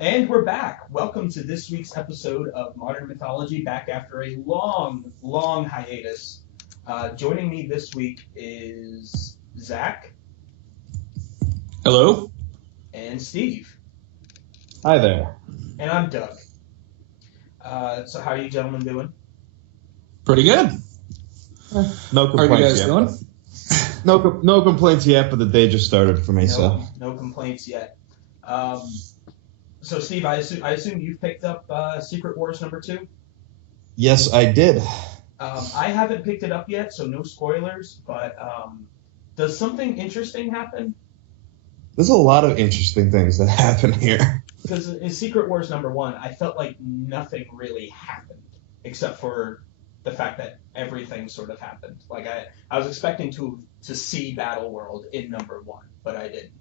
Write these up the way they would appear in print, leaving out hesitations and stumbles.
And we're back. Welcome to this week's episode of Modern Mythology, back after a long, long hiatus. Joining me this week is Zach Hello? and Steve. Hi there. And I'm Doug. So how are you gentlemen doing? Pretty good. No How are you complaints guys yet. doing? No complaints yet, but the day just started for me, No, so. no complaints yet. So Steve, I assume you've picked up Secret Wars #2? Yes, I did. I haven't picked it up yet, so no spoilers, but does something interesting happen? There's a lot of interesting things that happen here. Because in Secret Wars #1, I felt like nothing really happened except for the fact that everything sort of happened. Like I was expecting to see Battle World in #1, but I didn't.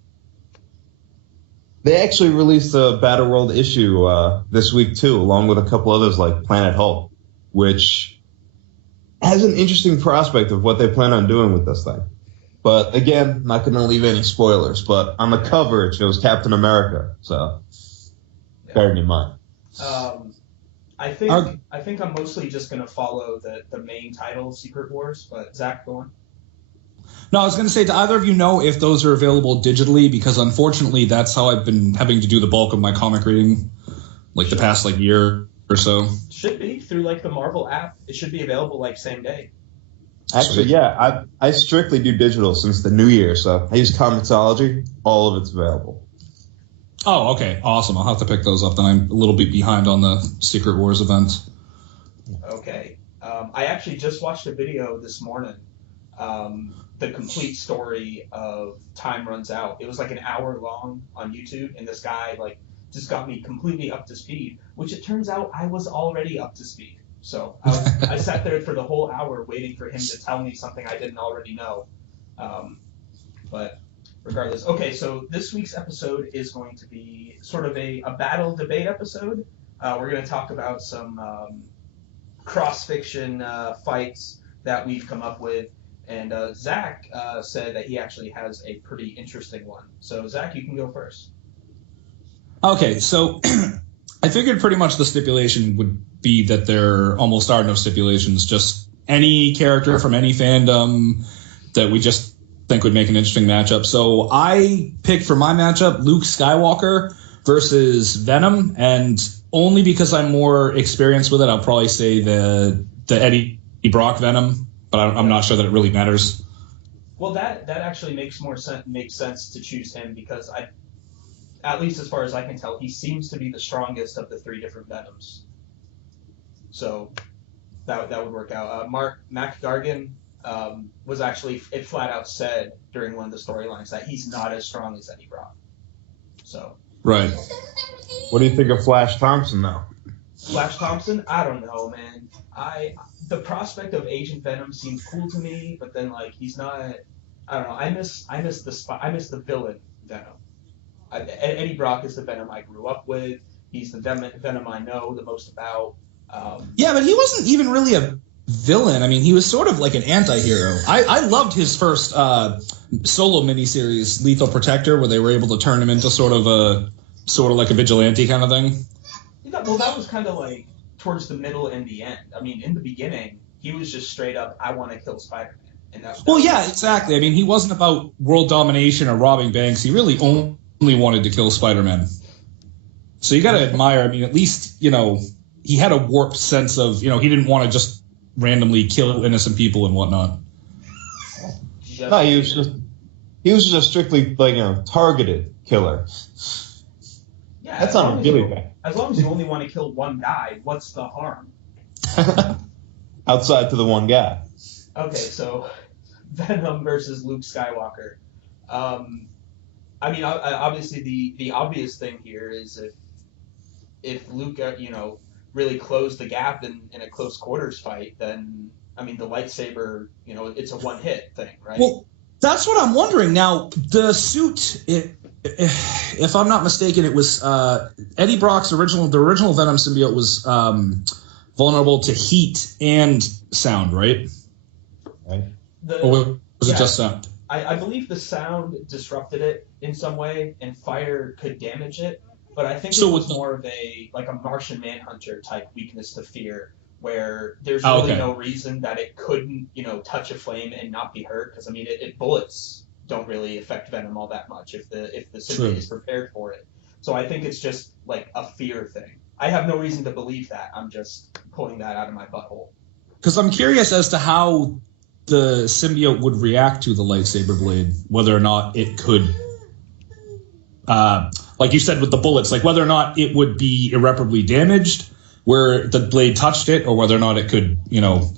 They actually released a Battle World issue this week, too, along with a couple others like Planet Hulk, which has an interesting prospect of what they plan on doing with this thing. But again, not going to leave any spoilers, but on the cover it shows Captain America, so bear it in mind. I think I'm mostly just gonna follow the main title, Secret Wars. But Zach, go on. No, I was going to say, do either of you know if those are available digitally? Because unfortunately, that's how I've been having to do the bulk of my comic reading, like the past year or so. Should be through like the Marvel app. It should be available like same day. Actually, yeah, I strictly do digital since the new year, so I use Comixology. All of it's available. Oh, okay. Awesome. I'll have to pick those up. Then I'm a little bit behind on the Secret Wars event. Okay. I actually just watched a video this morning. The complete story of Time Runs Out. It was like an hour long on YouTube, and this guy like just got me completely up to speed, which it turns out I was already up to speed. So I sat there for the whole hour waiting for him to tell me something I didn't already know. But regardless, okay, so this week's episode is going to be sort of a battle debate episode. We're going to talk about some cross-fiction fights that we've come up with. And Zach said that he actually has a pretty interesting one. So, Zach, you can go first. Okay, so I figured pretty much the stipulation would be that there almost are no stipulations, just any character from any fandom that we just think would make an interesting matchup. So I picked for my matchup Luke Skywalker versus Venom, and only because I'm more experienced with it, I'll probably say the Eddie Brock Venom, but I'm not sure that it really matters. Well, that actually makes sense to choose him because at least as far as I can tell, he seems to be the strongest of the three different Venoms. So that would work out. Mac Gargan was actually, it flat out said during one of the storylines that he's not as strong as Eddie Brock. So. Right. What do you think of Flash Thompson, though? Flash Thompson? I don't know, man. The prospect of Agent Venom seems cool to me, but then like he's not. I don't know. I miss the villain Venom. Eddie Brock is the Venom I grew up with. He's the Venom I know the most about. Yeah, but he wasn't even really a villain. I mean, he was sort of like an anti-hero. I loved his first solo miniseries, Lethal Protector, where they were able to turn him into sort of like a vigilante kind of thing. Well, that was kind of like towards the middle and the end. I mean, in the beginning, he was just straight up, I want to kill Spider-Man. And well, yeah, exactly. I mean, he wasn't about world domination or robbing banks. He really only wanted to kill Spider-Man. So you got to admire, I mean, at least, he had a warped sense of, he didn't want to just randomly kill innocent people and whatnot. No, he was just a strictly targeted killer. Yeah, that's not really bad. As long as you only want to kill one guy, what's the harm? Outside to the one guy. Okay, so Venom versus Luke Skywalker. I mean, obviously the obvious thing here is if Luke, really closed the gap in a close quarters fight, then I mean the lightsaber, it's a one hit thing, right? Well, that's what I'm wondering. Now, the suit, if I'm not mistaken, it was Eddie Brock's the original Venom symbiote was vulnerable to heat and sound, right? Right. Or was it just sound? I believe the sound disrupted it in some way, and fire could damage it. But I think it was more of a Martian Manhunter type weakness to fear, where there's really no reason that it couldn't, touch a flame and not be hurt. Because I mean, bullets don't really affect Venom all that much if the symbiote is prepared for it. So I think it's just like a fear thing. I have no reason to believe that. I'm just pulling that out of my butthole. Because I'm curious as to how the symbiote would react to the lightsaber blade, whether or not it could, like you said with the bullets, like whether or not it would be irreparably damaged where the blade touched it, or whether or not it could, what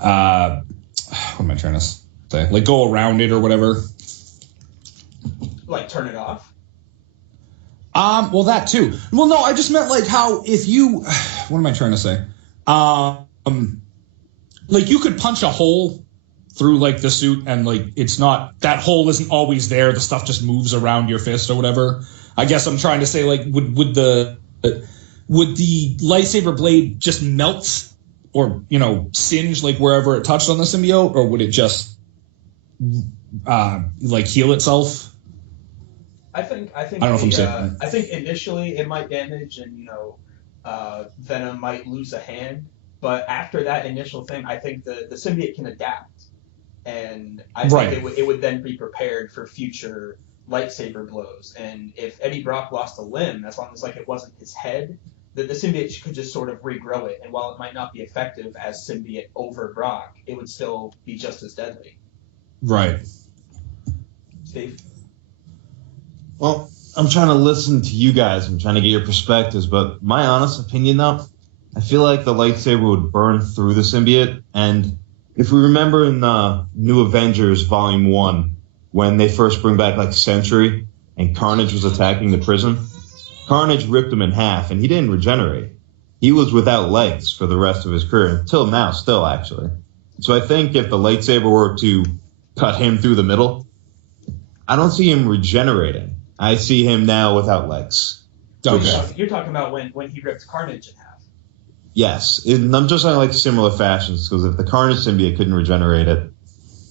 am I trying to say? Like go around it or whatever. Like turn it off? Well, that too. Well, no, I just meant like how if you, what am I trying to say? Like you could punch a hole through like the suit and like it's not, that hole isn't always there. The stuff just moves around your fist or whatever. I guess I'm trying to say like would the lightsaber blade just melt or singe like wherever it touched on the symbiote, or would it just like heal itself? I think I don't know if I'm saying I think initially it might damage and Venom might lose a hand, but after that initial thing, I think the symbiote can adapt, and I think it would then be prepared for future lightsaber blows. And if Eddie Brock lost a limb, as long as like it wasn't his head, the symbiote could just sort of regrow it. And while it might not be effective as symbiote over Brock, it would still be just as deadly. Right. Steve? Well, I'm trying to listen to you guys. I'm trying to get your perspectives. But my honest opinion, though, I feel like the lightsaber would burn through the symbiote. And if we remember in New Avengers Volume 1, when they first bring back like Sentry and Carnage was attacking the prison, Carnage ripped him in half and he didn't regenerate. He was without legs for the rest of his career, until now still, actually. So I think if the lightsaber were to cut him through the middle, I don't see him regenerating. I see him now without legs. Okay. You're talking about when he ripped Carnage in half. Yes. And I'm just saying like similar fashions, because if the Carnage symbiote couldn't regenerate it,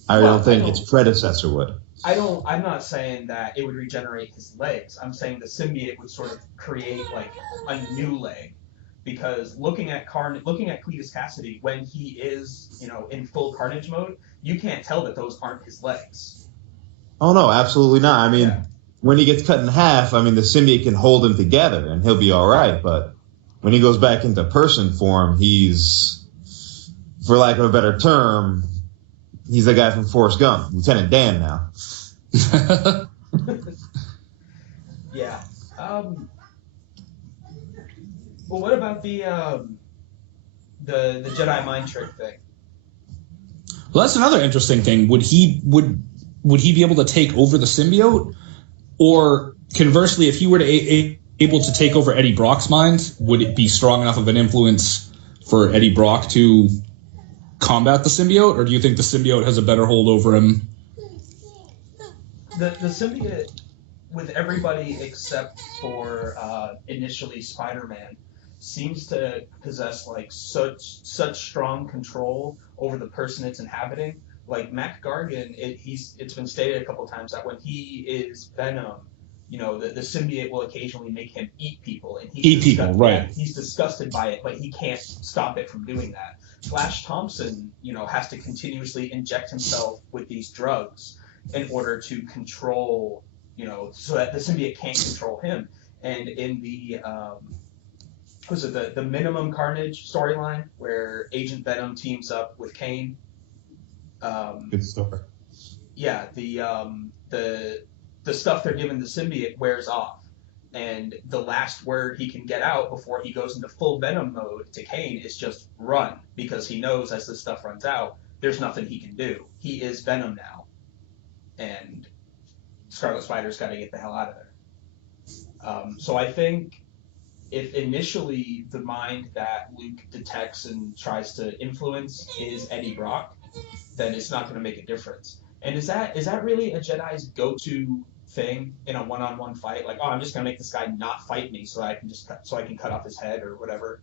I don't think its predecessor would. I'm not saying that it would regenerate his legs. I'm saying the symbiote would sort of create like a new leg. Because looking at Cletus Cassidy when he is, in full Carnage mode, you can't tell that those aren't his legs. Oh no, absolutely not. I mean, when he gets cut in half, I mean the symbiote can hold him together and he'll be all right. But when he goes back into person form, he's, for lack of a better term, he's the guy from Forrest Gump, Lieutenant Dan now. Yeah. Well, what about the Jedi mind trick thing? Well, that's another interesting thing. Would he be able to take over the symbiote, or conversely, if he were able to take over Eddie Brock's mind, would it be strong enough of an influence for Eddie Brock to combat the symbiote, or do you think the symbiote has a better hold over him? The symbiote, with everybody except for initially Spider-Man, seems to possess like such strong control over the person it's inhabiting. Like Mac Gargan, it's been stated a couple times that when he is Venom, the symbiote will occasionally make him eat people, and he's disgusted by it, but he can't stop it from doing that. Flash Thompson, has to continuously inject himself with these drugs in order to control, so that the symbiote can't control him. And in the the Minimum Carnage storyline where Agent Venom teams up with Kane. Good story. Yeah, the stuff they're giving the symbiote wears off, and the last word he can get out before he goes into full Venom mode to Kane is just run, because he knows as this stuff runs out, there's nothing he can do. He is Venom now, and Scarlet Spider's got to get the hell out of there. So I think if initially the mind that Luke detects and tries to influence is Eddie Brock, then it's not going to make a difference. And is that really a Jedi's go-to thing in a one-on-one fight? Like, I'm just going to make this guy not fight me so I can cut off his head or whatever.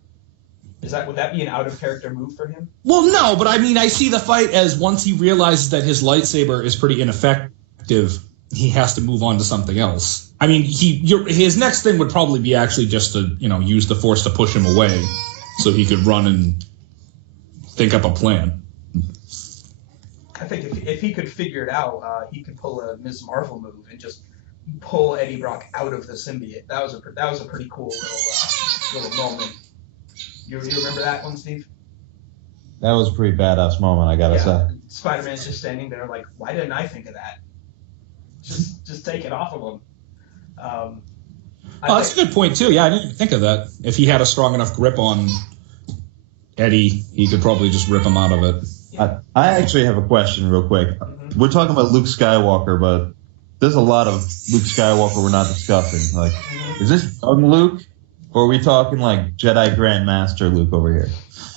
Would that be an out-of-character move for him? Well, no, but I mean, I see the fight as once he realizes that his lightsaber is pretty ineffective he has to move on to something else. I mean, his next thing would probably be actually just to, use the Force to push him away so he could run and think up a plan. I think if he could figure it out, he could pull a Ms. Marvel move and just pull Eddie Brock out of the symbiote. That was a pretty cool little moment. You remember that one, Steve? That was a pretty badass moment, I gotta say. Spider-Man's just standing there like, why didn't I think of that? Just take it off of him. That's a good point too. Yeah, I didn't even think of that. If he had a strong enough grip on Eddie, he could probably just rip him out of it. Yeah. I actually have a question real quick. Mm-hmm. We're talking about Luke Skywalker, but there's a lot of Luke Skywalker we're not discussing. Like, is this young Luke, or are we talking like Jedi Grandmaster Luke over here?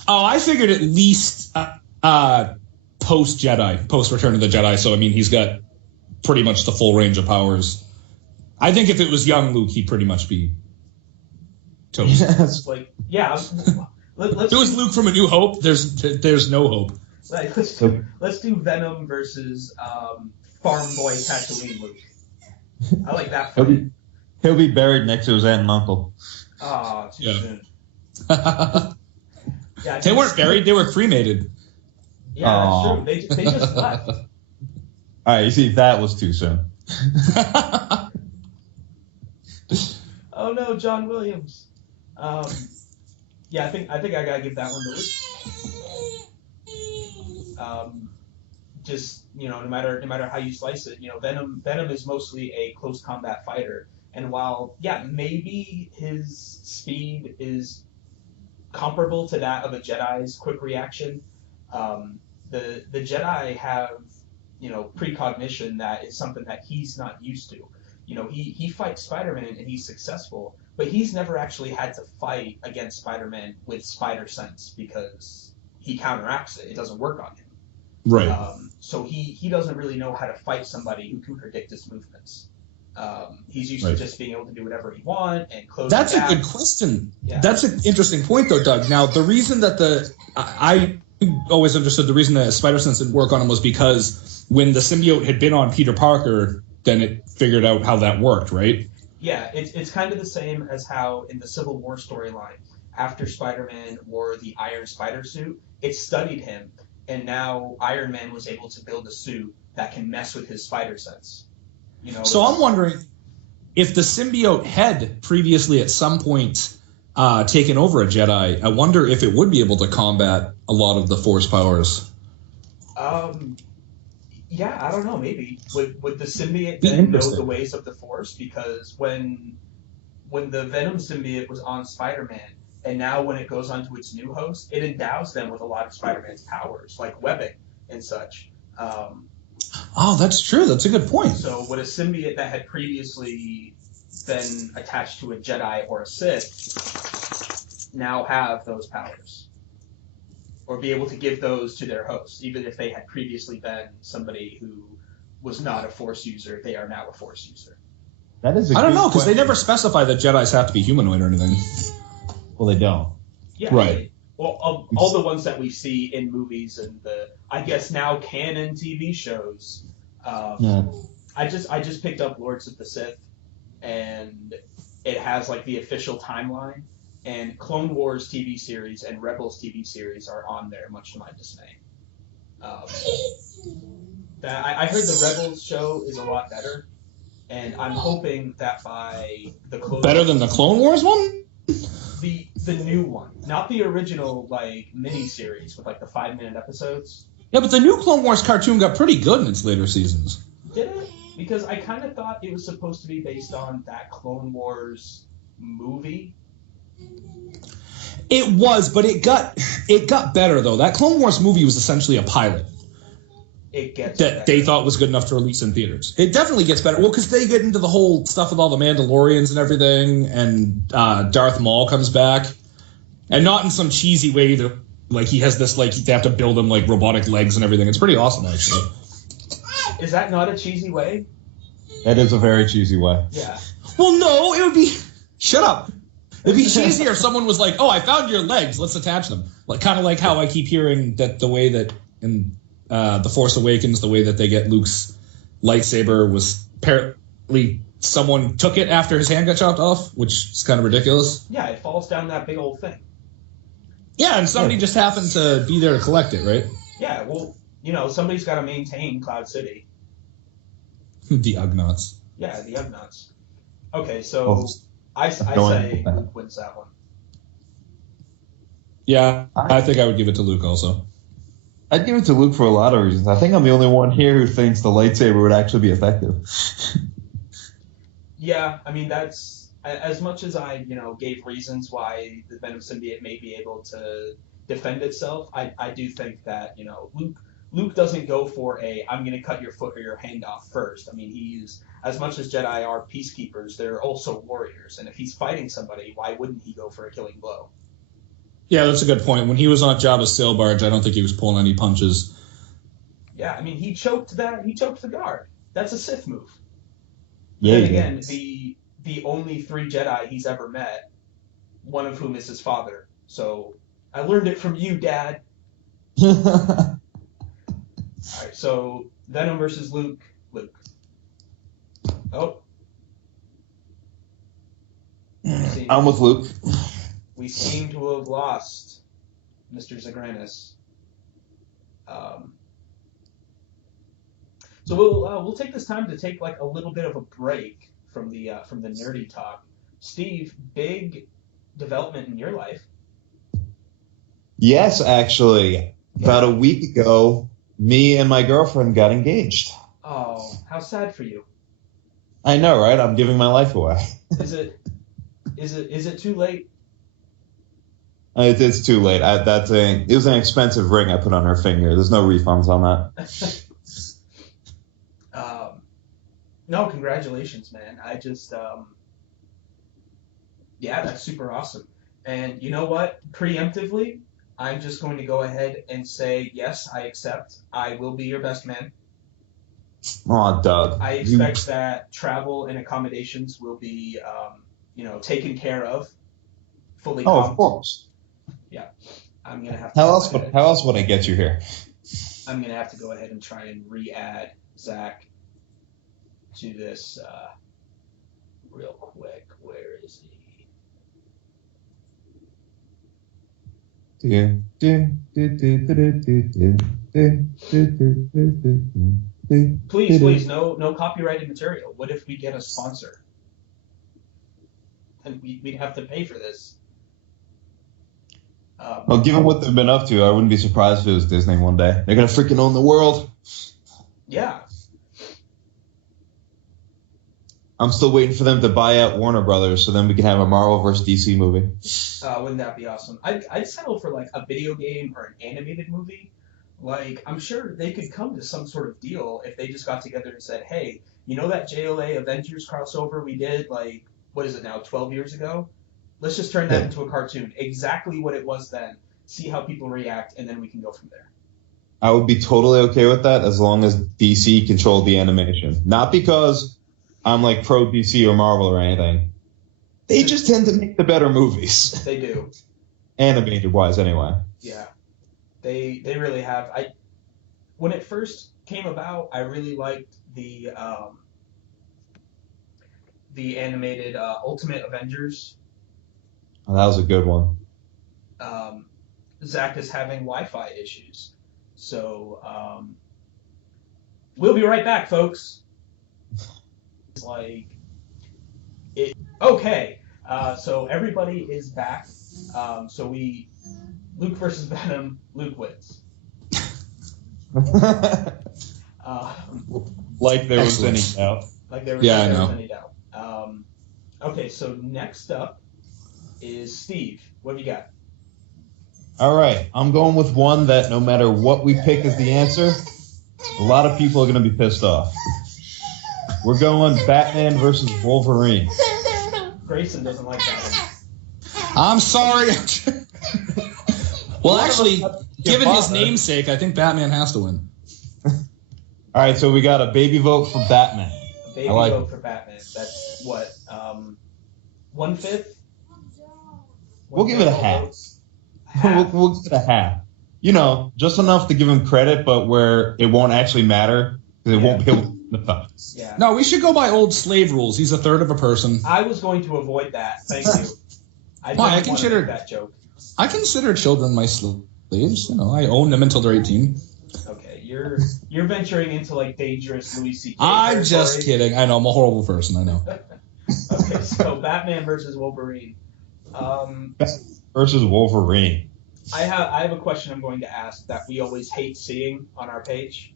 Oh, I figured at least post-Jedi, post-Return of the Jedi. So, I mean, he's got pretty much the full range of powers. I think if it was young Luke, he'd pretty much be toast. Yes. Let's if it was Luke from A New Hope, there's no hope. Let's do Venom versus Farm Boy Tatooine Luke. I like that fight. He'll be buried next to his aunt and uncle. Oh, too soon. They weren't buried; they were cremated. Yeah, that's true. They just left. All right, you see, that was too soon. Oh no, John Williams. I think I gotta give that one to Luke. Just no matter how you slice it, Venom is mostly a close combat fighter, and while maybe his speed is comparable to that of a Jedi's quick reaction, the Jedi have precognition that is something that he's not used to. He fights Spider-Man and he's successful, but he's never actually had to fight against Spider-Man with spider sense because he counteracts it. It doesn't work on him. Right. So he doesn't really know how to fight somebody who can predict his movements. He's used to just being able to do whatever he wants and close. That's a good question. Yeah. That's an interesting point, though, Doug. Now, the reason that I always understood the reason that spider sense didn't work on him was because when the symbiote had been on Peter Parker, then it figured out how that worked, right? Yeah, it's kind of the same as how in the Civil War storyline, after Spider-Man wore the Iron Spider suit, it studied him, and now Iron Man was able to build a suit that can mess with his spider sense. So I'm wondering if the symbiote had previously at some point taken over a Jedi, I wonder if it would be able to combat a lot of the Force powers. Yeah, I don't know. Maybe would the symbiote then know the ways of the Force? Because when the Venom symbiote was on Spider-Man, and now when it goes onto its new host, it endows them with a lot of Spider-Man's powers, like webbing and such. Oh, that's true. That's a good point. So would a symbiote that had previously been attached to a Jedi or a Sith now have those powers? Or be able to give those to their hosts, even if they had previously been somebody who was not a Force user, they are now a Force user. That is. I don't know, because they never specify that Jedis have to be humanoid or anything. Well, they don't. Yeah. Right. All the ones that we see in movies and the, I guess now canon TV shows. I just picked up Lords of the Sith, and it has like the official timeline. And Clone Wars TV series and Rebels TV series are on there, much to my dismay. I heard the Rebels show is a lot better, and I'm hoping that by the Clone better than the Clone Wars one? The new one, not the original mini series with the 5-minute episodes. Yeah, but the new Clone Wars cartoon got pretty good in its later seasons. Did it? Because I kind of thought it was supposed to be based on that Clone Wars movie. It was, but it got better though. That Clone Wars movie was essentially a pilot. It gets that better. They thought was good enough to release in theaters. It definitely gets better. Well, because they get into the whole stuff with all the Mandalorians and everything, and Darth Maul comes back, and not in some cheesy way that he has this they have to build him robotic legs and everything. It's pretty awesome actually. Is that not a cheesy way? That is a very cheesy way. Yeah. Well, no, it would be. Shut up. It'd be cheesier if someone was like, "Oh, I found your legs. Let's attach them." Kind of like how I keep hearing that the way that in The Force Awakens, the way that they get Luke's lightsaber was apparently someone took it after his hand got chopped off, which is kind of ridiculous. Yeah, it falls down that big old thing. Yeah, and somebody just happened to be there to collect it, right? Yeah, well, somebody's got to maintain Cloud City. The Ugnaughts. Yeah, the Ugnaughts. Okay, so I say Luke wins that one. Yeah, I think I would give it to Luke also. I'd give it to Luke for a lot of reasons. I think I'm the only one here who thinks the lightsaber would actually be effective. Yeah, I mean, that's as much as I, gave reasons why the Venom symbiote may be able to defend itself. I do think that Luke doesn't go for I'm going to cut your foot or your hand off first. I mean, he's as much as Jedi are peacekeepers, they're also warriors, and if he's fighting somebody, why wouldn't he go for a killing blow? Yeah, that's a good point. When he was on Jabba's sail barge, I don't think he was pulling any punches. Yeah, I mean, he choked the guard. That's a Sith move. Yeah. And again, the only 3 Jedi he's ever met, one of whom is his father. So I learned it from you, Dad. All right, so Venom versus Luke. Luke. Oh. I'm with Luke. We seem to have lost Mr. Zagranus. So we'll take this time to take like a little bit of a break from the nerdy talk. Steve, big development in your life. Yes, actually. About a week ago, me and my girlfriend got engaged. Oh, how sad for you. I know, right? I'm giving my life away. Is it too late? It's too late. It was an expensive ring I put on her finger. There's no refunds on that. No, congratulations, man. I just, yeah, that's super awesome. And you know what? Preemptively, I'm just going to go ahead and say, yes, I accept. I will be your best man. Aw, Doug. I expect that travel and accommodations will be, taken care of. Fully Oh, comped. of course. Yeah. I'm going to have to How else would I get you here? I'm going to have to go ahead and try and re-add Zach to this real quick. Where is he? Please, no copyrighted material. What if we get a sponsor? And we'd have to pay for this. Well, given what they've been up to, I wouldn't be surprised if it was Disney one day. They're going to freaking own the world. Yeah. I'm still waiting for them to buy out Warner Brothers so then we can have a Marvel vs. DC movie. Wouldn't that be awesome? I'd settle for like a video game or an animated movie. Like, I'm sure they could come to some sort of deal if they just got together and said, hey, you know that JLA Avengers crossover we did, like, what is it now, 12 years ago? Let's just turn that into a cartoon. Exactly what it was then. See how people react, and then we can go from there. I would be totally okay with that as long as DC controlled the animation. Not because I'm like pro DC or Marvel or anything. They just tend to make the better movies. They do. Animated wise, anyway. Yeah. They really have. When it first came about, I really liked the animated Ultimate Avengers. Oh, that was a good one. Zach is having Wi-Fi issues, so we'll be right back, folks. It's like it. Okay, so everybody is back. So Luke versus Venom. Luke wins. Like there was any doubt. Like there was any doubt. Okay, so next up is Steve. What do you got? All right, I'm going with one that no matter what we pick as the answer, a lot of people are going to be pissed off. We're going Batman versus Wolverine. Grayson doesn't like that one. I'm sorry. Well, actually, given his namesake, I think Batman has to win. All right, so we got a baby vote for Batman. A baby vote for Batman. That's what, 1/5? We'll give it a half. We'll give it a half. You know, just enough to give him credit, but where it won't actually matter because it won't be able to Yeah. No, we should go by old slave rules. He's a third of a person. I was going to avoid that. Thank you. I didn't Why, I want to consider- make that joke. I consider children my slaves. You know, I own them until they're 18. Okay, you're venturing into like dangerous Louis C.K. I'm just territory. kidding. I know, I'm a horrible person. I know. Okay, so Batman versus Wolverine. Versus Wolverine. I have a question I'm going to ask that we always hate seeing on our page.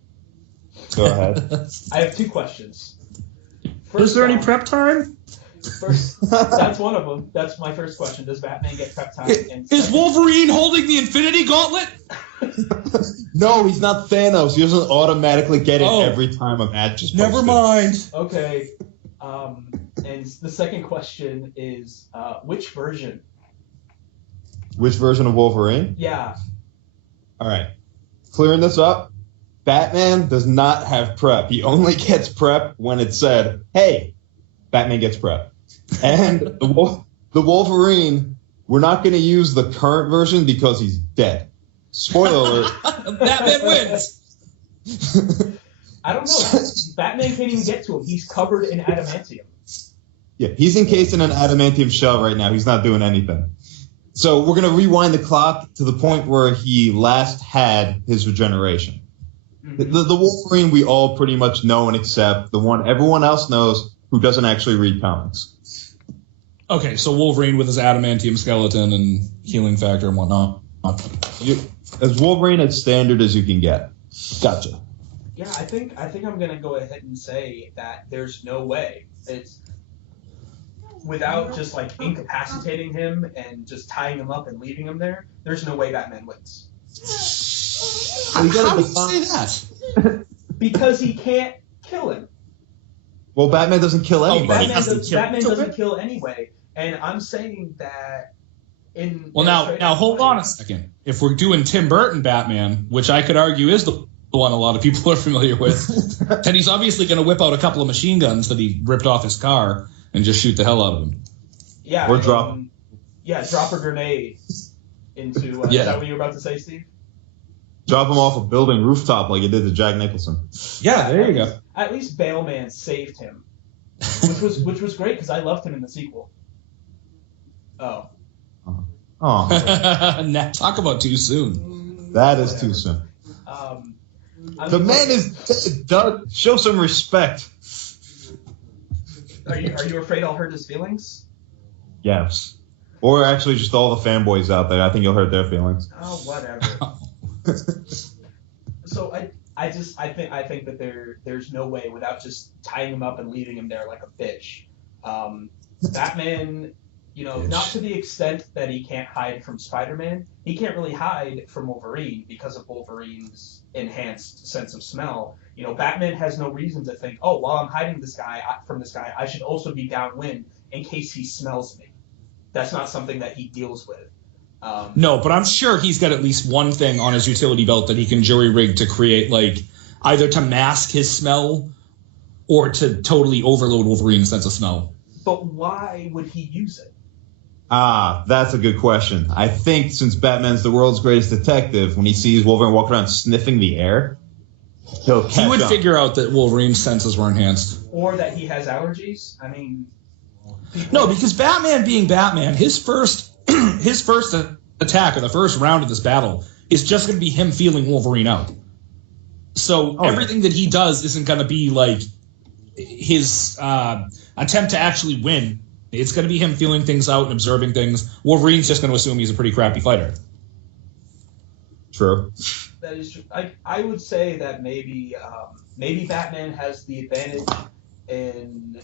Go ahead. I have two questions. First Is there any off- prep time? First, that's one of them. That's my first question. Does Batman get prep time? And Is second- Wolverine holding the Infinity Gauntlet? No, he's not Thanos. He doesn't automatically get it Oh. every time a match is Never posted. mind. Okay. And the second question is, which version? Which version of Wolverine? Yeah. All right. Clearing this up, Batman does not have prep. He only gets prep when it's said, hey, Batman gets prep. And the Wolverine, we're not going to use the current version because he's dead. Spoiler alert. Batman wins. I don't know. Batman can't even get to him. He's covered in adamantium. Yeah, he's encased in an adamantium shell right now. He's not doing anything. So we're going to rewind the clock to the point where he last had his regeneration. Mm-hmm. The Wolverine we all pretty much know and accept, the one everyone else knows who doesn't actually read comics. Okay, so Wolverine with his adamantium skeleton and healing factor and whatnot. As Wolverine as standard as you can get. Gotcha. Yeah, I think I'm gonna go ahead and say that there's no way. It's without just like incapacitating him and just tying him up and leaving him there. There's no way Batman wins Well, you gotta How do you define- say that? because he can't kill him. Well, Batman doesn't kill anybody. Batman Batman doesn't kill. doesn't kill anyway, and I'm saying that Well, now hold on a second. If we're doing Tim Burton Batman, which I could argue is the one a lot of people are familiar with, then he's obviously going to whip out a couple of machine guns that he ripped off his car and just shoot the hell out of him. Yeah, Or drop. Drop a grenade into. Yeah. Is that what you were about to say, Steve? Drop him off a building rooftop like he did to Jack Nicholson. Yeah, there you go. At least Bailman saved him, which was great because I loved him in the sequel. Oh. Oh, Now, talk about too soon. that is too soon. The man is dead, Doug. Show some respect. Are you afraid I'll hurt his feelings? Yes. Or actually just all the fanboys out there. I think you'll hurt their feelings. Oh, whatever. So I think that there's no way without just tying him up and leaving him there like a bitch. Batman, not to the extent that he can't hide from Spider-Man. He can't really hide from Wolverine because of Wolverine's enhanced sense of smell. Batman has no reason to think, oh, while I'm hiding from this guy, I should also be downwind in case he smells me. That's not something that he deals with. No, but I'm sure he's got at least one thing on his utility belt that he can jury rig to create, like, either to mask his smell or to totally overload Wolverine's sense of smell. But why would he use it? Ah, that's a good question. I think since Batman's the world's greatest detective, when he sees Wolverine walk around sniffing the air, he'll catch He would on. figure out that Wolverine's senses were enhanced. Or that he has allergies? I mean... No, because Batman being Batman, his first attack or the first round of this battle is just going to be him feeling Wolverine out. So everything that he does isn't going to be like his attempt to actually win. It's going to be him feeling things out and observing things. Wolverine's just going to assume he's a pretty crappy fighter. True. That is true. I would say that maybe Batman has the advantage in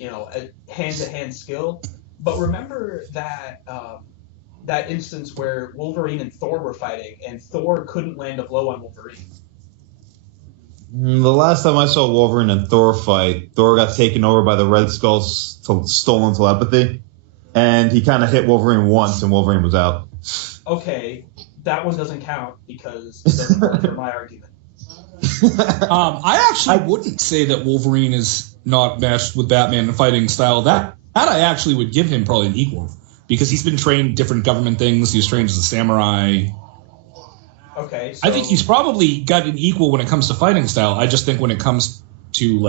a hand-to-hand skill. But remember that that instance where Wolverine and Thor were fighting, and Thor couldn't land a blow on Wolverine. The last time I saw Wolverine and Thor fight, Thor got taken over by the Red Skull's stolen telepathy, and he kind of hit Wolverine once, and Wolverine was out. Okay, that one doesn't count because it doesn't work for my argument. I actually wouldn't say that Wolverine is not matched with Batman in fighting style. That I actually would give him probably an equal because he's been trained different government things. He was trained as a samurai. Okay, so I think he's probably got an equal when it comes to fighting style. I just think when it comes to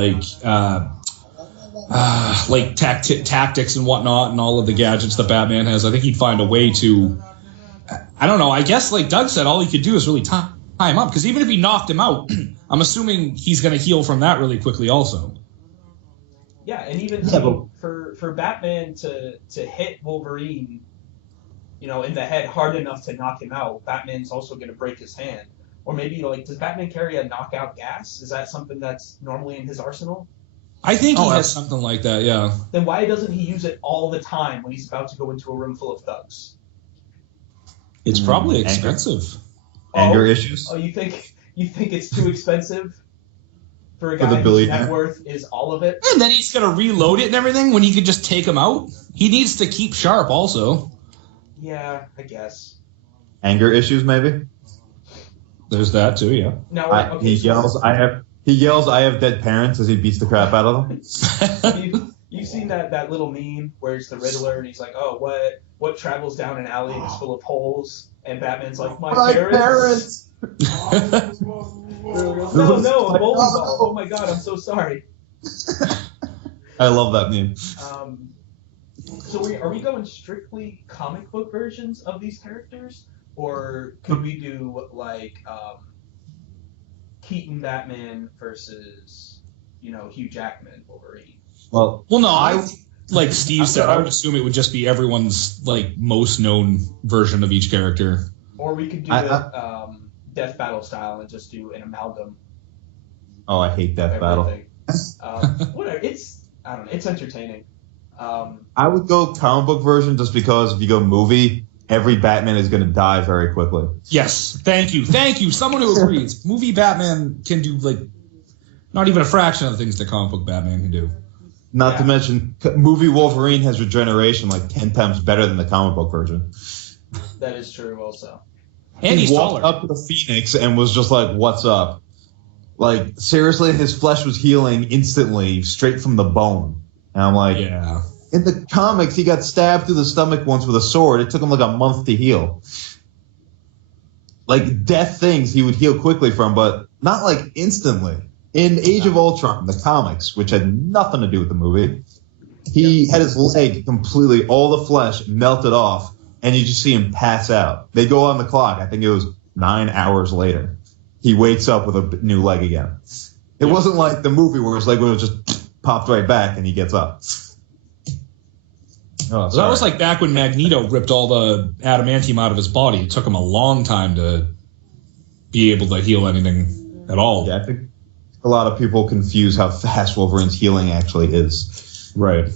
tactics and whatnot and all of the gadgets that Batman has. I think he'd find a way to. I don't know. I guess, like Doug said, all he could do is really tie him up, because even if he knocked him out, I'm assuming he's going to heal from that really quickly also. Yeah, and even for Batman to hit Wolverine, in the head hard enough to knock him out, Batman's also going to break his hand. Or maybe, does Batman carry a knockout gas? Is that something that's normally in his arsenal? I think he has something like that, yeah. Then why doesn't he use it all the time when he's about to go into a room full of thugs? It's probably expensive. Anger issues? Oh, you think it's too expensive for a guy whose net worth is all of it? And then he's going to reload it and everything when he could just take him out? He needs to keep sharp also. Yeah, I guess. Anger issues, maybe? There's that too, yeah. No, he yells, "I have dead parents" as he beats the crap out of them. You've seen that little meme where it's the Riddler and he's like, "Oh, what travels down an alley and is full of holes?" And Batman's like, "My parents." No, a bowling ball. Oh my god, I'm so sorry. I love that meme. So are we going strictly comic book versions of these characters? Or could we do Keaton Batman versus, Hugh Jackman Wolverine? Well, no, like Steve said, I would assume it would just be everyone's most known version of each character. Or we could do it Death Battle style and just do an amalgam. Oh, I hate Death Battle. Whatever. I don't know. It's entertaining. I would go comic book version just because if you go movie, every Batman is going to die very quickly. Yes. Thank you. Someone who agrees. Movie Batman can do, not even a fraction of the things that comic book Batman can do. Not to mention, movie Wolverine has regeneration 10 times better than the comic book version. That is true also. And he walked up to the Phoenix and was just like, "What's up?" Seriously, his flesh was healing instantly, straight from the bone. And I'm like, yeah. In the comics, he got stabbed through the stomach once with a sword. It took him a month to heal. Death things he would heal quickly from, but not instantly. In Age of Ultron, the comics, which had nothing to do with the movie, he had his leg completely, all the flesh melted off, and you just see him pass out. They go on the clock. I think it was 9 hours later. He wakes up with a new leg again. It wasn't like the movie where his leg was just popped right back and he gets up. Oh, so that was back when Magneto ripped all the adamantium out of his body. It took him a long time to be able to heal anything at all. Yeah, I think a lot of people confuse how fast Wolverine's healing actually is. Right.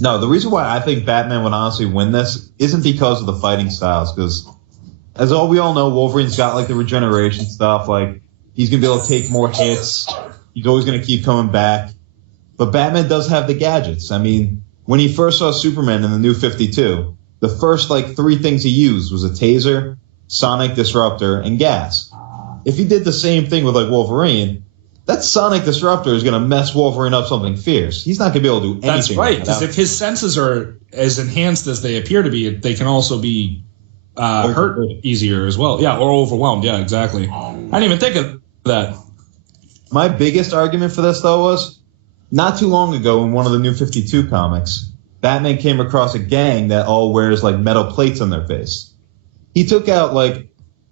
No, the reason why I think Batman would honestly win this isn't because of the fighting styles, because as we all know, Wolverine's got the regeneration stuff. He's gonna be able to take more hits. He's always gonna keep coming back. But Batman does have the gadgets. I mean, when he first saw Superman in the New 52, the first 3 things he used was a taser, sonic disruptor, and gas. If he did the same thing with Wolverine, that sonic disruptor is going to mess Wolverine up something fierce. He's not going to be able to do anything. That's right, because if his senses are as enhanced as they appear to be, they can also be hurt easier as well. Yeah, or overwhelmed. Yeah, exactly. I didn't even think of that. My biggest argument for this, though, was not too long ago in one of the New 52 comics, Batman came across a gang that all wears metal plates on their face. He took out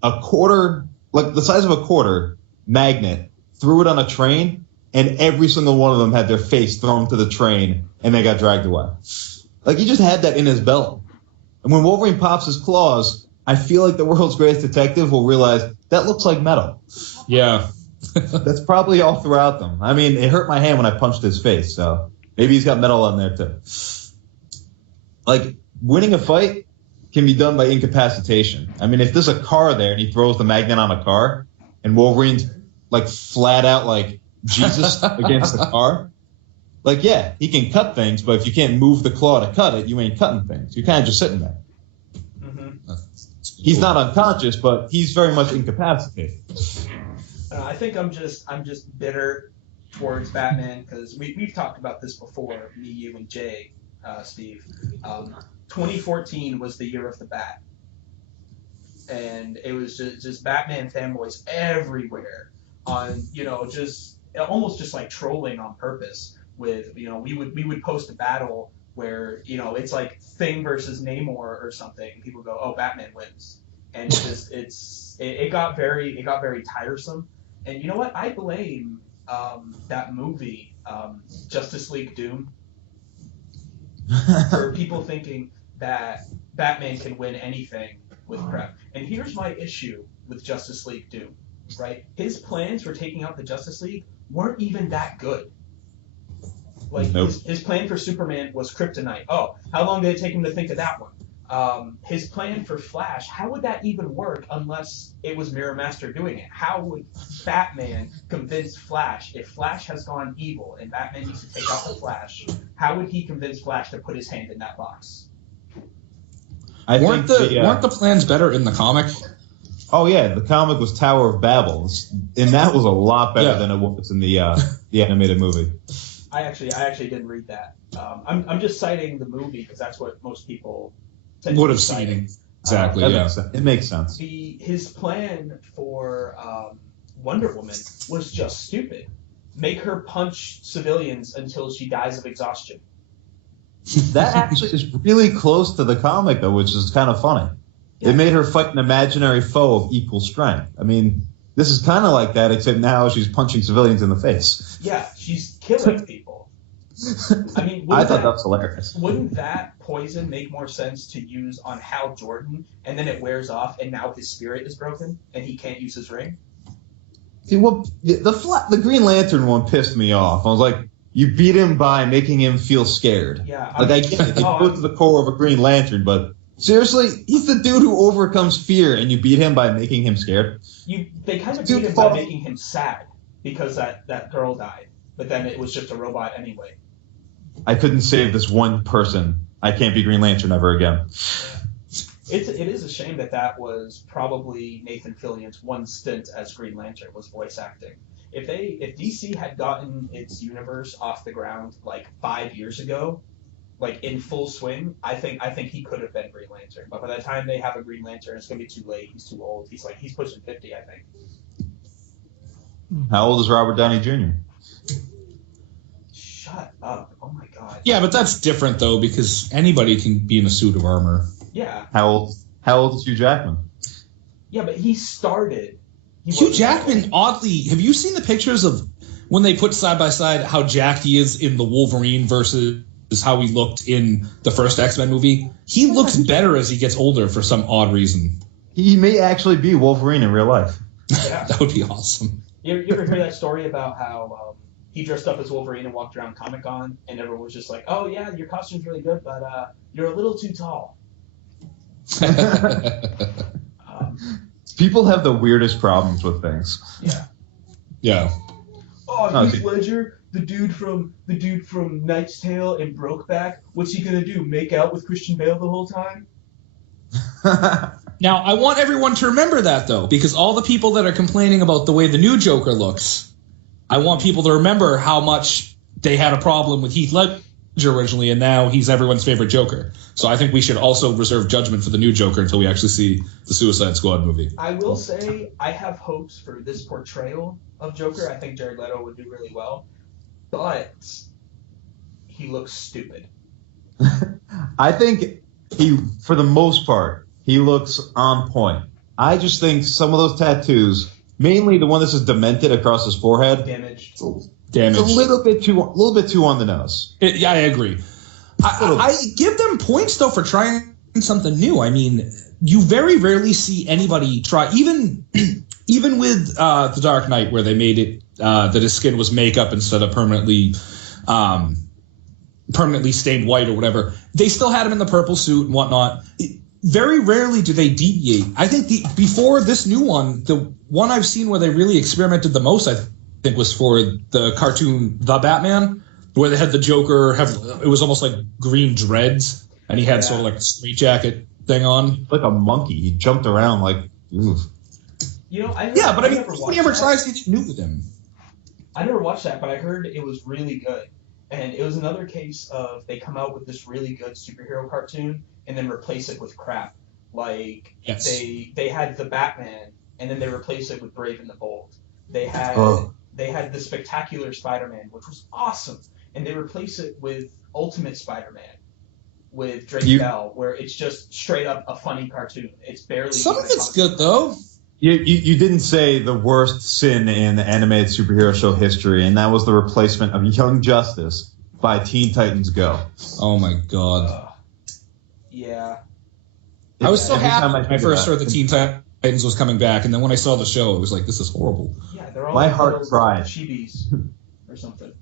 a quarter, the size of a quarter magnet, threw it on a train, and every single one of them had their face thrown to the train, and they got dragged away. He just had that in his belt. And when Wolverine pops his claws, I feel like the world's greatest detective will realize that looks like metal. Yeah. That's probably all throughout them. I mean, it hurt my hand when I punched his face, so maybe he's got metal on there too. Winning a fight can be done by incapacitation. I mean, if there's a car there and he throws the magnet on a car and Wolverine's flat out Jesus against the car, yeah, he can cut things, but if you can't move the claw to cut it, you ain't cutting things. You're kind of just sitting there. Mm-hmm. He's not unconscious, but he's very much incapacitated. I think I'm just bitter towards Batman because we've talked about this before, me, you, and Jay, Steve. 2014 was the year of the Bat, and it was just Batman fanboys everywhere on just almost just like trolling on purpose. With we would post a battle where it's like Thing versus Namor or something. And people go, "Oh, Batman wins," and it got very tiresome. And you know what? I blame that movie, Justice League Doom, for people thinking that Batman can win anything with prep. And here's my issue with Justice League Doom, right? His plans for taking out the Justice League weren't even that good. Like Nope. his plan for Superman was kryptonite. Oh, how long did it take him to think of that one? His plan for Flash, how would that even work unless it was Mirror Master doing it? How would Batman convince Flash if Flash has gone evil and Batman needs to take out the Flash? How would he convince Flash to put his hand in that box? Weren't the plans better in the comic? Oh yeah, the comic was Tower of Babel, and that was a lot better than it was in the animated movie. I actually didn't read that. I'm just citing the movie because that's what most people would have seen it. Exactly. It makes sense. His plan for Wonder Woman was just stupid. Make her punch civilians until she dies of exhaustion. That actually is really close to the comic, though, which is kind of funny. Yeah. It made her fight an imaginary foe of equal strength. I mean, this is kind of like that, except now she's punching civilians in the face. Yeah, she's killing people. I mean, I thought that was hilarious. Wouldn't that poison make more sense to use on Hal Jordan, and then it wears off, and now his spirit is broken, and he can't use his ring? See, well, the Green Lantern one pissed me off. I was like, you beat him by making him feel scared. Yeah, I get it. It goes to the core of a Green Lantern, but seriously, he's the dude who overcomes fear, and you beat him by making him scared? They kind of beat him by making him sad because that girl died, but then it was just a robot anyway. I couldn't save this one person. I can't be Green Lantern ever again. It is a shame that was probably Nathan Fillion's one stint as Green Lantern was voice acting. If DC had gotten its universe off the ground like 5 years ago, like in full swing, I think he could have been Green Lantern. But by the time they have a Green Lantern, it's gonna be too late. He's too old. He's pushing 50, I think. How old is Robert Downey Jr.? Shut up! Oh my god. Yeah, but that's different though because anybody can be in a suit of armor. Yeah. How old is Hugh Jackman? Yeah, but he started. Hugh Jackman, oddly, have you seen the pictures of when they put side by side how jacked he is in the Wolverine versus how he looked in the first X-Men movie? He looks better as he gets older for some odd reason. He may actually be Wolverine in real life. Yeah. That would be awesome. You ever hear that story about how he dressed up as Wolverine and walked around Comic-Con, and everyone was just like, "Oh yeah, your costume's really good, but you're a little too tall." People have the weirdest problems with things. Yeah. Yeah. Oh, Heath Ledger, the dude from Knight's Tale and Brokeback. What's he gonna do? Make out with Christian Bale the whole time? Now, I want everyone to remember that, though, because all the people that are complaining about the way the new Joker looks, I want people to remember how much they had a problem with Heath Ledger originally, and now he's everyone's favorite Joker. So I think we should also reserve judgment for the new Joker until we actually see the Suicide Squad movie. I will say I have hopes for this portrayal of Joker. I think Jared Leto would do really well, but he looks stupid. I think for the most part, he looks on point. I just think some of those tattoos, mainly the one that says demented across his forehead, damaged. It's a little bit too on the nose. Yeah, I agree. I give them points though for trying something new. I mean, you very rarely see anybody try, even with The Dark Knight, where they made it that his skin was makeup instead of permanently stained white or whatever. They still had him in the purple suit and whatnot. Very rarely do they deviate. I think before this new one, the one I've seen where they really experimented the most, I think, was for the cartoon The Batman, where they had the Joker it was almost like green dreads, and he had sort of like a straight jacket thing on. Like a monkey. He jumped around like, oof. Nobody ever tries anything new with him. I never watched that, but I heard it was really good. And it was another case of they come out with this really good superhero cartoon and then replace it with crap. Like, they had the Batman, and then they replaced it with Brave and the Bold. They had they had the Spectacular Spider-Man, which was awesome, and they replace it with Ultimate Spider-Man with Drake Bell, where it's just straight up a funny cartoon. It's barely. Some of it's good though. You didn't say the worst sin in the animated superhero show history, and that was the replacement of Young Justice by Teen Titans Go. Oh my god. Yeah. I was so happy when I first heard the Teen Titans was coming back, and then when I saw the show, it was like, this is horrible. Yeah, they're all my heart cried. Chibis or something.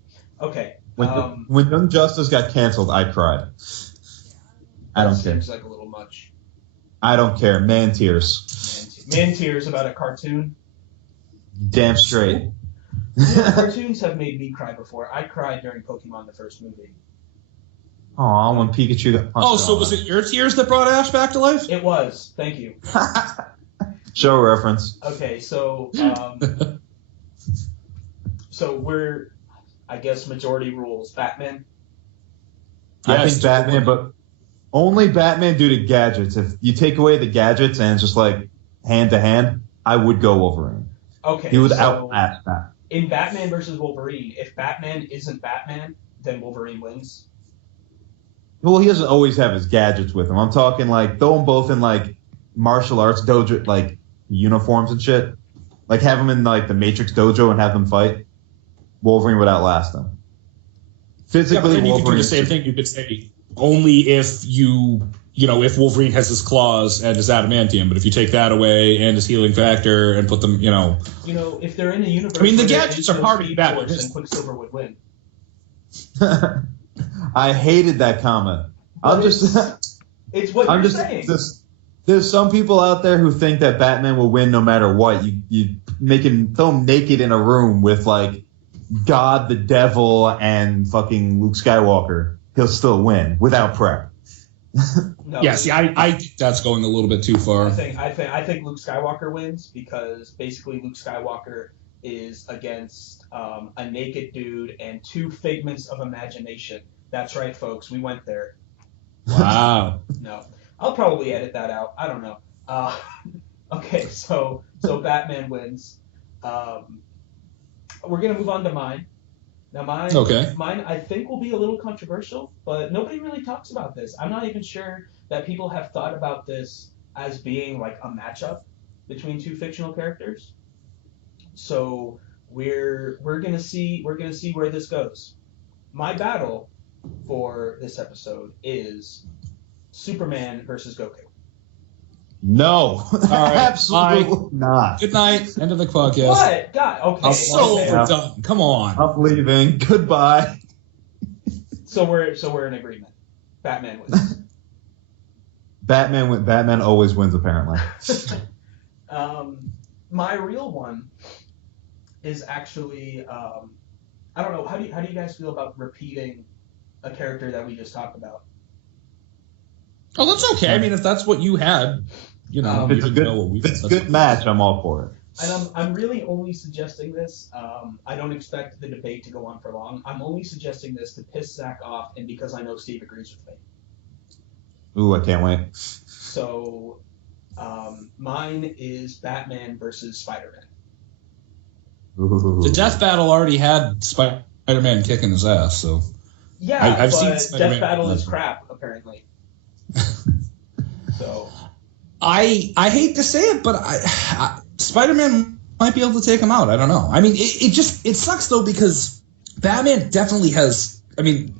Okay. When Young Justice got canceled, I cried. I don't care. Seems like a little much. I don't care. Man tears. Man tears about a cartoon. Damn straight. Cartoons have made me cry before. I cried during Pokemon the first movie. Aw, when Pikachu got punched. Oh, so was it your tears that brought Ash back to life? It was. Thank you. Show reference. Okay, so so we're, I guess, majority rules. Batman. I think Batman, but only Batman due to gadgets. If you take away the gadgets and it's just like hand to hand, I would go Wolverine. Okay. He would outlast Batman. In Batman versus Wolverine, if Batman isn't Batman, then Wolverine wins. Well, he doesn't always have his gadgets with him. I'm talking like throw them both in like martial arts dojo, like uniforms and shit. Like have them in like the Matrix dojo and have them fight. Wolverine would outlast them. Physically, yeah, but then Wolverine. You could do the same thing. You could say only if if Wolverine has his claws and his adamantium, but if you take that away and his healing factor and put them, if they're in a universe. I mean, the gadgets are part of Batman. And Quicksilver would win. I hated that comment. It's what you're saying. There's some people out there who think that Batman will win no matter what. You throw him naked in a room with like God, the devil, and fucking Luke Skywalker. He'll still win without prep. No, yeah, see, I think that's going a little bit too far. I think Luke Skywalker wins because basically Luke Skywalker is against a naked dude and two figments of imagination. That's right, folks. We went there. Wow. No, I'll probably edit that out. I don't know. Okay, so Batman wins. We're gonna move on to mine. Now mine I think will be a little controversial, but nobody really talks about this. I'm not even sure that people have thought about this as being like a matchup between two fictional characters. So we're gonna see where this goes. My battle for this episode is Superman versus Goku. No, absolutely not. Good night. End of the podcast. What? God, okay. I'm so overdone. Come on. I'm leaving. Goodbye. So we're in agreement. Batman wins. Batman always wins, apparently. My real one is actually I don't know. How do you guys feel about repeating a character that we just talked about? Oh, that's okay. I mean, if that's what you had, if it's a good match, I'm all for it. And I'm really only suggesting this. I don't expect the debate to go on for long. I'm only suggesting this to piss Zach off, and because I know Steve agrees with me. Ooh, I can't wait. So, mine is Batman versus Spider-Man. Ooh. The death battle already had Spider-Man kicking his ass, so yeah, I've but seen Spider-Man. Death battle is crap, apparently. So I hate to say it, but Spider-Man might be able to take him out. I don't know. I mean, it sucks though because Batman definitely has. I mean,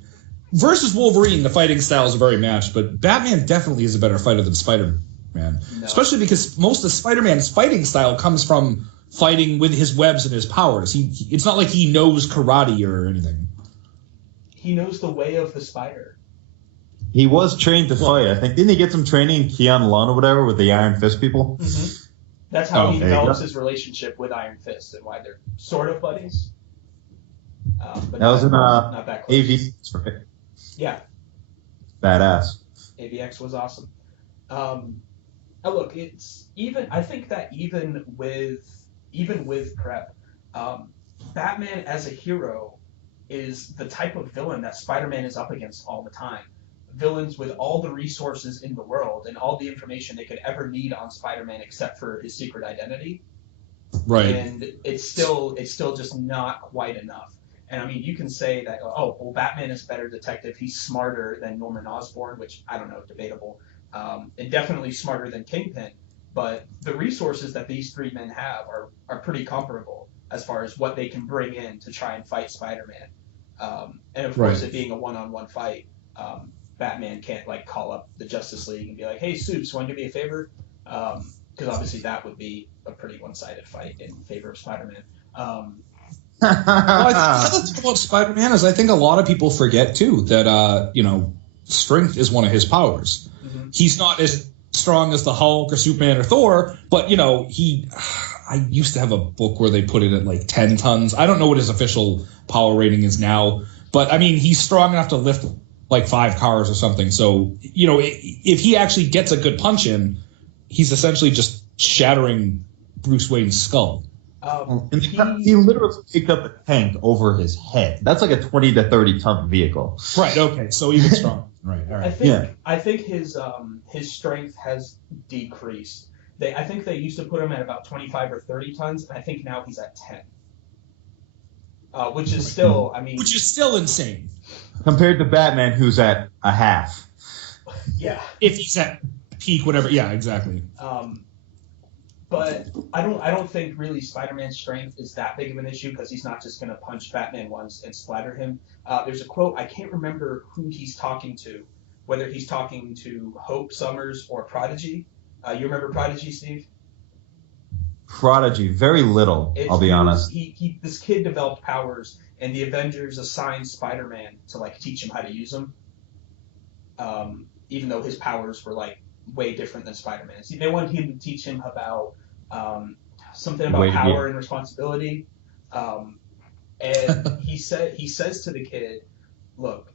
versus Wolverine, the fighting styles are very matched, but Batman definitely is a better fighter than Spider-Man, especially because most of Spider-Man's fighting style comes from fighting with his webs and his powers. It's not like he knows karate or anything. He knows the way of the spider. He was trained to fight. I think didn't he get some training in Keon Lun or whatever with the Iron Fist people? Mm-hmm. That's how he develops his relationship with Iron Fist and why they're sort of buddies. But that was in not that close. AVX, right? Yeah. Badass. AVX was awesome. Look, it's even. I think that even with prep, Batman as a hero is the type of villain that Spider-Man is up against all the time. Villains with all the resources in the world and all the information they could ever need on Spider-Man except for his secret identity. Right. And it's still just not quite enough. And I mean, you can say that, oh, well, Batman is a better detective. He's smarter than Norman Osborn, which I don't know, debatable, and definitely smarter than Kingpin. But the resources that these three men have are pretty comparable as far as what they can bring in to try and fight Spider-Man. And of course, it being a one-on-one fight, Batman can't like call up the Justice League and be like, "Hey, Supes, want to do me a favor?" Because obviously that would be a pretty one-sided fight in favor of Spider-Man. Well, I think the other thing about Spider-Man is I think a lot of people forget too that strength is one of his powers. Mm-hmm. He's not as strong as the Hulk or Superman or Thor, but I used to have a book where they put it at like 10 tons. I don't know what his official power rating is now, but I mean he's strong enough to lift like 5 cars or something. So if he actually gets a good punch in, he's essentially just shattering Bruce Wayne's skull. And he literally picked up a tank over his head. That's like a 20 to 30 ton vehicle. Right. Okay. So even stronger. Right. All right. I think his strength has decreased. I think they used to put him at about 25 or 30 tons, and I think now he's at 10. Which is still, which is still insane compared to Batman, who's at a half. Yeah. If he's at peak, whatever. Yeah. Exactly. But I don't think really Spider-Man's strength is that big of an issue because he's not just going to punch Batman once and splatter him. There's a quote, I can't remember who he's talking to, whether he's talking to Hope Summers or Prodigy. You remember Prodigy, Steve? Prodigy, very little, I'll be honest. This kid developed powers, and the Avengers assigned Spider-Man to like teach him how to use them, even though his powers were like way different than Spider-Man's. They wanted him to teach him about something about power and responsibility. And he says to the kid, "Look,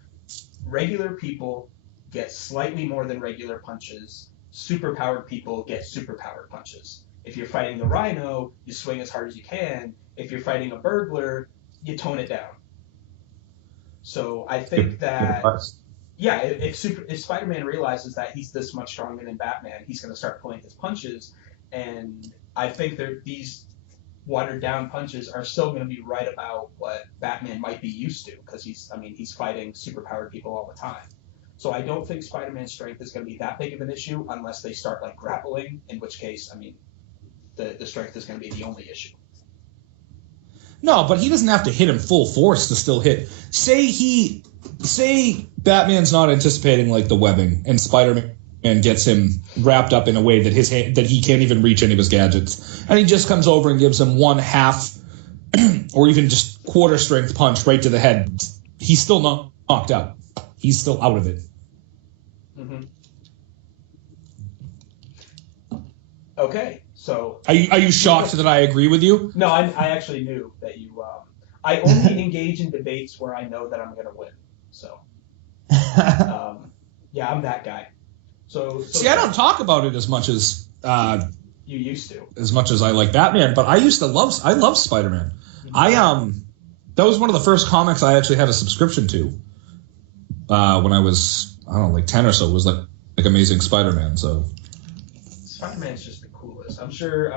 regular people get slightly more than regular punches. Superpowered people get superpowered punches. If you're fighting the Rhino, you swing as hard as you can. If you're fighting a burglar, you tone it down." So I think that. Yeah, if Spider-Man realizes that he's this much stronger than Batman, he's going to start pulling his punches, and I think these watered-down punches are still going to be right about what Batman might be used to, because he's fighting superpowered people all the time. So I don't think Spider-Man's strength is going to be that big of an issue unless they start like grappling, in which case, the strength is going to be the only issue. No, but he doesn't have to hit him full force to still hit. Say Batman's not anticipating like the webbing, and Spider-Man gets him wrapped up in a way that that he can't even reach any of his gadgets, and he just comes over and gives him 1/2 or even just quarter strength punch right to the head. He's still not knocked out. He's still out of it. Mm-hmm. Okay, so are you shocked that I agree with you? No, I actually knew that you. I only engage in debates where I know that I'm going to win. So, yeah, I'm that guy. So see, I don't talk about it as much as you used to. As much as I like Batman, but I love Spider-Man. Mm-hmm. That was one of the first comics I actually had a subscription to when I was, I don't know, like 10 or so. It was like Amazing Spider-Man. So Spider-Man's just the coolest. I'm sure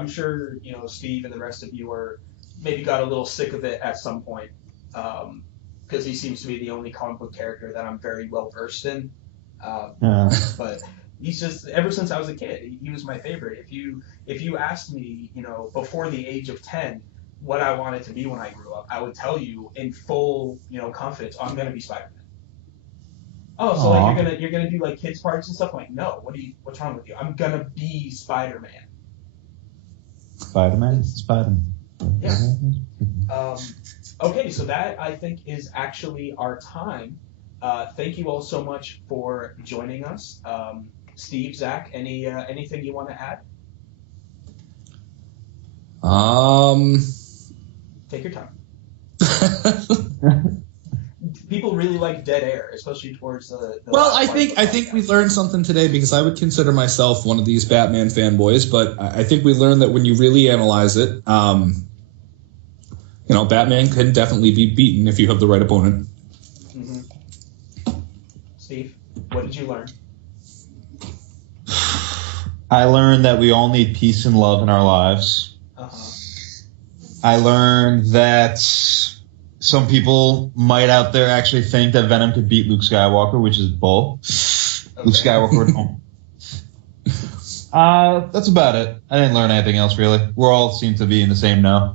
Steve and the rest of you are maybe got a little sick of it at some point. Because he seems to be the only comic book character that I'm very well versed in. But he's just, ever since I was a kid, he was my favorite. If you asked me, before the age of 10, what I wanted to be when I grew up, I would tell you in full, confidence, I'm gonna be Spider-Man. Oh, so like you're gonna do like kids parties and stuff? I'm like, no. What's wrong with you? I'm gonna be Spider-Man. Spider-Man. Yeah. Okay, so that I think is actually our time. Thank you all so much for joining us. Steve, Zach, anything you want to add? Take your time. People really like dead air, especially towards the well, I think we learned something today, because I would consider myself one of these Batman fanboys, but I think we learned that when you really analyze it, Batman can definitely be beaten if you have the right opponent. Mm-hmm. Steve, what did you learn? I learned that we all need peace and love in our lives. Uh-huh. I learned that some people might out there actually think that Venom could beat Luke Skywalker, which is bull. Okay. Luke Skywalker. That's about it. I didn't learn anything else, really. We all seem to be in the same know.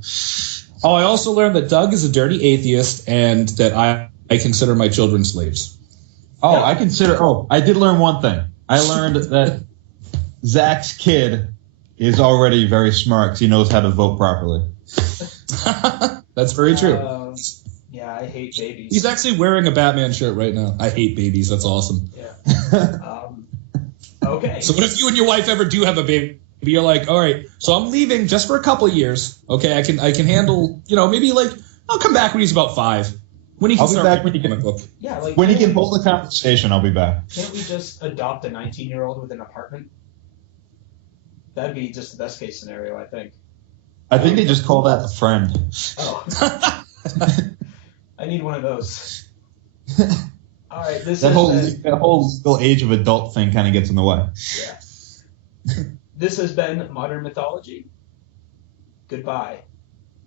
Oh, I also learned that Doug is a dirty atheist and that I consider my children slaves. Oh, yeah. I did learn one thing. I learned that Zach's kid is already very smart because he knows how to vote properly. That's very true. Yeah, I hate babies. He's actually wearing a Batman shirt right now. I hate babies. That's awesome. Yeah. Okay. So what if you and your wife ever do have a baby? You're like, all right, so I'm leaving just for a couple of years. Okay, I can handle, maybe like I'll come back when he's about 5. When he can start reading a book. Yeah, like when he can hold the conversation, I'll be back. Can't we just adopt a 19-year-old with an apartment? That'd be just the best case scenario, I think. I think they just call that a friend. Oh. I need one of those. All right, that whole legal age of adult thing kind of gets in the way. Yeah. This has been Modern Mythology. Goodbye.